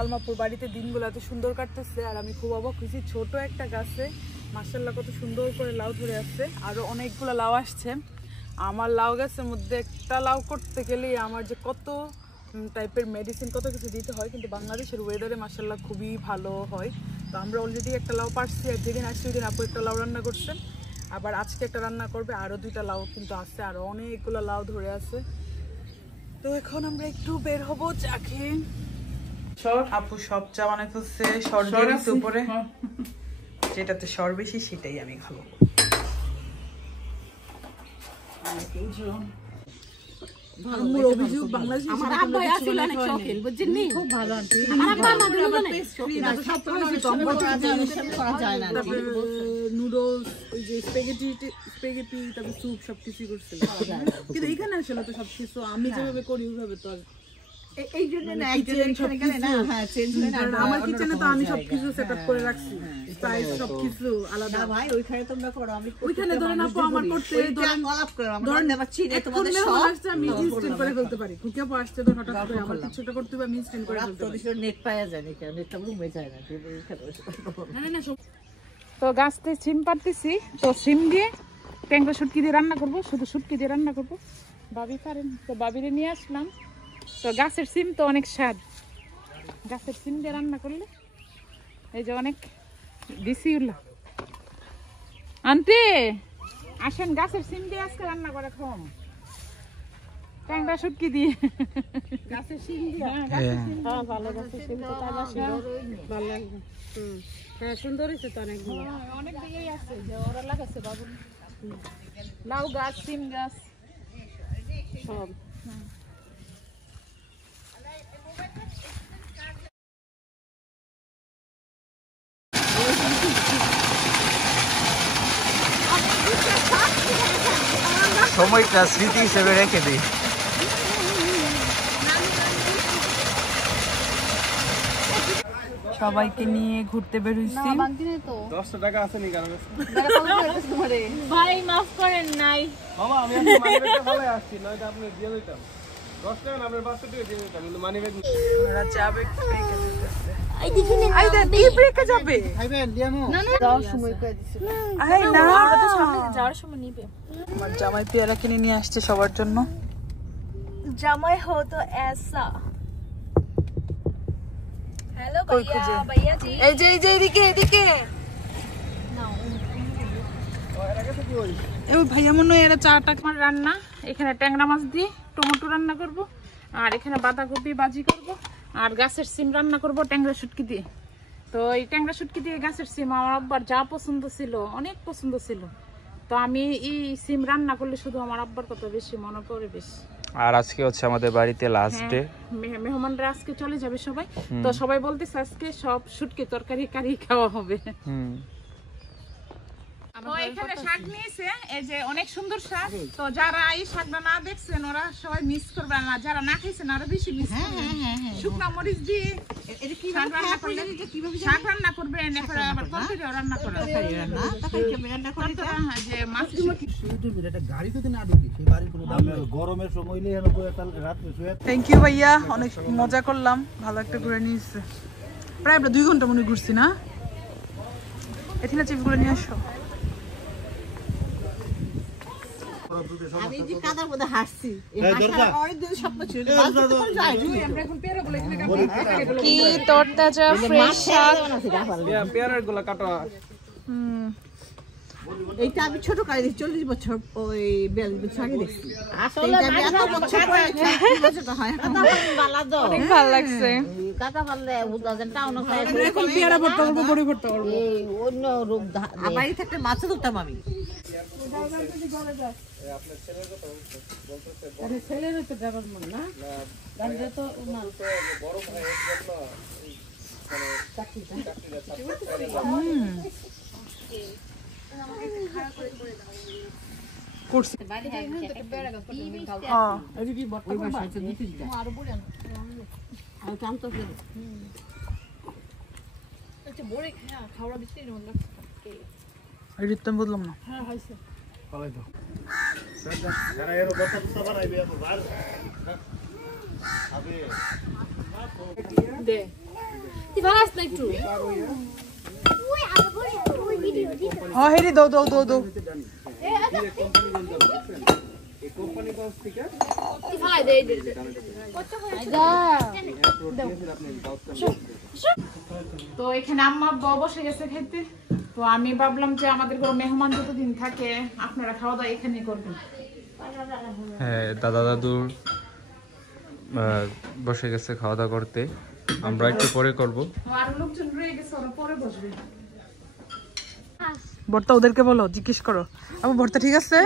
কালমাপুর বাড়িতে দিনগুলো এত সুন্দর কাটতেছে আর আমি খুব অবাক হয়েছি। ছোট একটা গাছে মাশাআল্লাহ কত সুন্দর করে লাউ ধরে আসছে, আরো অনেকগুলো লাউ আসছে। আমার লাউ গাছের মধ্যে একটা লাউ করতে গেলে আমার যে কত টাইপের মেডিসিন কত কিছু দিতে হয়, কিন্তু বাংলাদেশের ওয়েদারে মাশাআল্লাহ খুবই ভালো হয়। তো আমরা অলরেডি একটা লাউ পারছি, আর যেদিন আসছি ওই দিন আপু একটা লাউ রান্না করছেন, আবার আজকে একটা রান্না করবে, আরও 2টা লাউ কিন্তু আছে, আরও অনেকগুলো লাউ ধরে আছে। তো এখন আমরা একটু বের হবো চা খেয়ে। আপু সব চা বানাইতেছে সর দিয়ে উপরে, যেটাতে সর বেশি সেটাই আমি খাবো। নুডলস, ওই যে স্প্যাগেটি, তারপর স্যুপ সবকিছুই করছিল, কিন্তু এখানে আসলে তো সবকিছু আমি যেভাবে করি ওইভাবে তো আর এই জন্য না, আমার কিচেনে তো আমি সবকিছু সেটআপ করে রাখছি, প্রায় সবকিছু আলাদা। ভাই ওইখানে তোমরা করো, আমি ওইখানে ধরেন আপু আমার করতে ধরেন নেবাচ্ছি না, তোমাদের সব আসছে আমি ইনস্ট্যান্ট করে ফেলতে পারি। কুকিয়া পা আসছে তো হঠাৎ করে আমার কিছুটা করতে হবে, আমি ইনস্ট্যান্ট করে ফেলতে পারি। তো নেট পাওয়া যায় না, কেন নেটটা রুমে যায় না, না না। তো গাছতে সিম পারতেছি, তো সিম দিয়ে ট্যাংরা শুটকি দিয়ে রান্না করব, শুধু শুটকি দিয়ে রান্না করব। ভাবি পারেন, তো ভাবিরে নিয়ে আসলাম। তো গাছের সিম তো অনেক স্বাদ, গাছের সিম দিয়ে রান্না করলে এই যে অনেক দিসিউল্লাহ। আন্টি আসেন, গাছের সিম দিয়ে আজকে রান্না করে খাম, ট্যাংরা শুটকি দিয়ে। গাছের সিম দিয়ে ভালো, গাছের সিম তো তাজা ভালো লাগবে। হ্যাঁ সুন্দর হয়েছে তো, অনেকগুলো অনেক দিকেই আছে যে ওরা লাগাচ্ছে বাবু, লাউ গাছ, সিম গাছ সব। সময়টা স্মৃতি হিসেবে রেখে দিই। সবাইকে নিয়ে ঘুরতে বেরোইছি। 10 টাকা আছে নি কারণ ভাই মাফ করেন নাই মামা, আমি আপনি মানিব্যাগটা ফেলে আসছি, নয়তো আপনি দিয়ে দিতাম 10 টাকা না, আপনার 500 টাকা দিয়ে দিতাম, কিন্তু মানিব্যাগ ওরা যাবে ব্রেকে যেতেছে। এই দেখি না, আই দা এই ব্রেকে যাবে, খাইবেন দিয়ামু না না যাওয়ার সময় কই দিছে। আই না, ওরা তো সামনে যাওয়ার সময় নিবে। আমার জামাই পেয়ারা কিনে নিয়ে আসছে সবার জন্য। জামাই হো তো ऐसा। হ্যালো ভাইয়া, ভাইয়া জি, এই যে এদিকে এই ভাইয়া মনে হয় এরা 4 টাকা রান্না। এখানে ট্যাংরা মাছ দিয়ে টমেটো রান্না করব, আর এখানে বাঁধাকপি ভাজি করব, আর গাছের সিম রান্না করব ট্যাংরা শুটকি দিয়ে। তো এই ট্যাংরা শুটকি দিয়ে গাছের সিম আমার আব্বার যা পছন্দ ছিল, অনেক পছন্দ ছিল। তো আমি এই সিম রান্না করলে শুধু আমার আব্বার কথা বেশি মনে পড়ে বেশি। আর আজকে হচ্ছে আমাদের বাড়িতে লাস্ট ডে, মেহমানরা আজকে চলে যাবে সবাই। তো সবাই বলতেছে আজকে সব শুটকি তরকারি কারি খাওয়া হবে। তো এখানে শাক নিয়েছে, এই যে অনেক সুন্দর শাক। তো যারা এই শাকটা না দেখছেন ওরা সবাই মিস করবে, না যারা না খাইছেন আরো বেশি মিস করবে। শুকনা মরিচ দিয়ে শাক রান্না করবেন, এরপরে আবার তরকারিও রান্না করবেন। যে মাছ গরমের সময় নিয়ে রাত্রে শুয়ে। থ্যাংক ইউ ভাইয়া, অনেক মজা করলাম, ভালো একটা ঘুরে নিয়েছে। প্রায় আমরা 2 ঘন্টা মনে ঘুরছি না। এখানে চিপগুলো নিয়ে আসো। আমি যে কাদার মধ্যে হাসছি, অনেকদিন স্বপ্ন ছিল কি তরতাজা ফ্রেশ শাক। পেয়ারার গুলা কাটা। এইটা আমি ছোট কালে দেখি, 40 বছর ওই 42 বছর আগে দেখছি। আসলে আমি এত বছর পরে বছরটা হয় অনেক ভালো লাগছে। কাদা পারলে উদাজন টাউন খায়, এখন পেয়ারা ভর্তা করবো, বড়ি ভর্তা করবো। এই অন্য রূপ বাড়ি থাকতে মাছ ধরতাম আমি। ছেলের তো যাবার মন না, তো বড় ভাইয়ের জন্য করছি। বললাম না হ্যাঁ হেরি দৌ দৌ দৌ দৌ তো এখানে আম্মা বসে গেছে খেতে। তো আমি ভাবলাম যে আমাদের কোনো মেহমান যতদিন থাকে আপনারা খাওয়া দাওয়া এখানেই করবেন। হ্যাঁ, দাদা দাদুর বসে গেছে খাওয়া দাওয়া করতে, আমরা একটু পরে করব। আর লোকজন রয়ে গেছে, ওরা পরে বসবে। ভর্তা ওদেরকে বলো, জিজ্ঞেস করো আবার ভর্তা ঠিক আছে?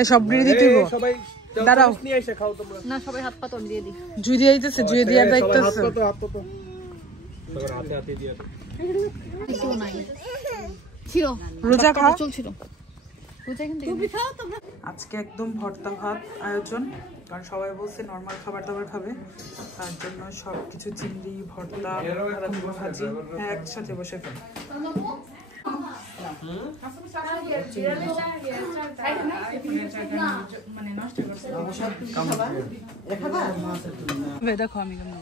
এই সব দিয়ে দিতে হইব। সবাই দাঁড়াও নিয়ে এসে খাও তোমরা। না সবাই হাত পাতন দিয়ে দি। জুই দিয়ে দিতেছে, জুই দিয়ে দায়িত্ব আছে। হাত তো সবার হাতে হাতে দিয়ে দাও। কিছু নাই ছিল, রোজা খা চলছিল রোজা কিন্তু আজকে একদম ভর্তা ভাত আয়োজন, কারণ সবাই বলছে নর্মাল খাবার দাবার খাবে, তার জন্য সবকিছু চিংড়ি ভর্তা ভাজি একসাথে বসে খাবে। দেখো আমি কেমন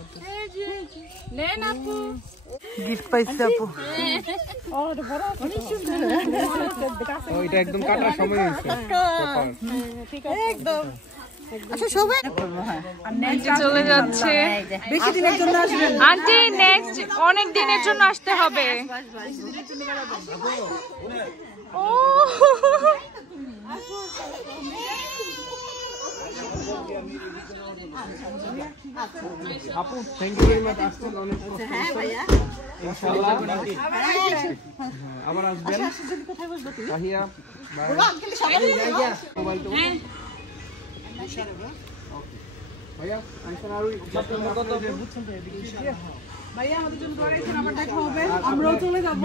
গিফট পাইছি আপু। এটা একদম কাটার সময় হয়েছে। একদম আচ্ছা সবাই চলে যাচ্ছে। বেশি দিনের জন্য আসবেন আন্টি নেক্সট অনেক দিনের জন্য আসতে হবে। ও আপু থ্যাংক ইউ ভেরি মাচ, আসতে অনেক কষ্ট। হ্যাঁ ভাইয়া ইনশাআল্লাহ আবার আসবেন। আহিয়া বাই। মোবাইল তো ভাইয়া আইসা আর ভাইয়া আমাদের জন্য দোয়া রাখবেন, আবার দেখা হবে, আমরাও চলে যাব।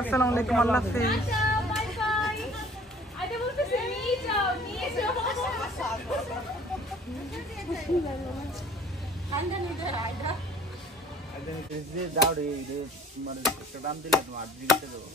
আসসালামু আলাইকুম, আল্লাহ হাফেজ। দাও রে মানে একটা দাম দিলে তোমার দিতে দেবো।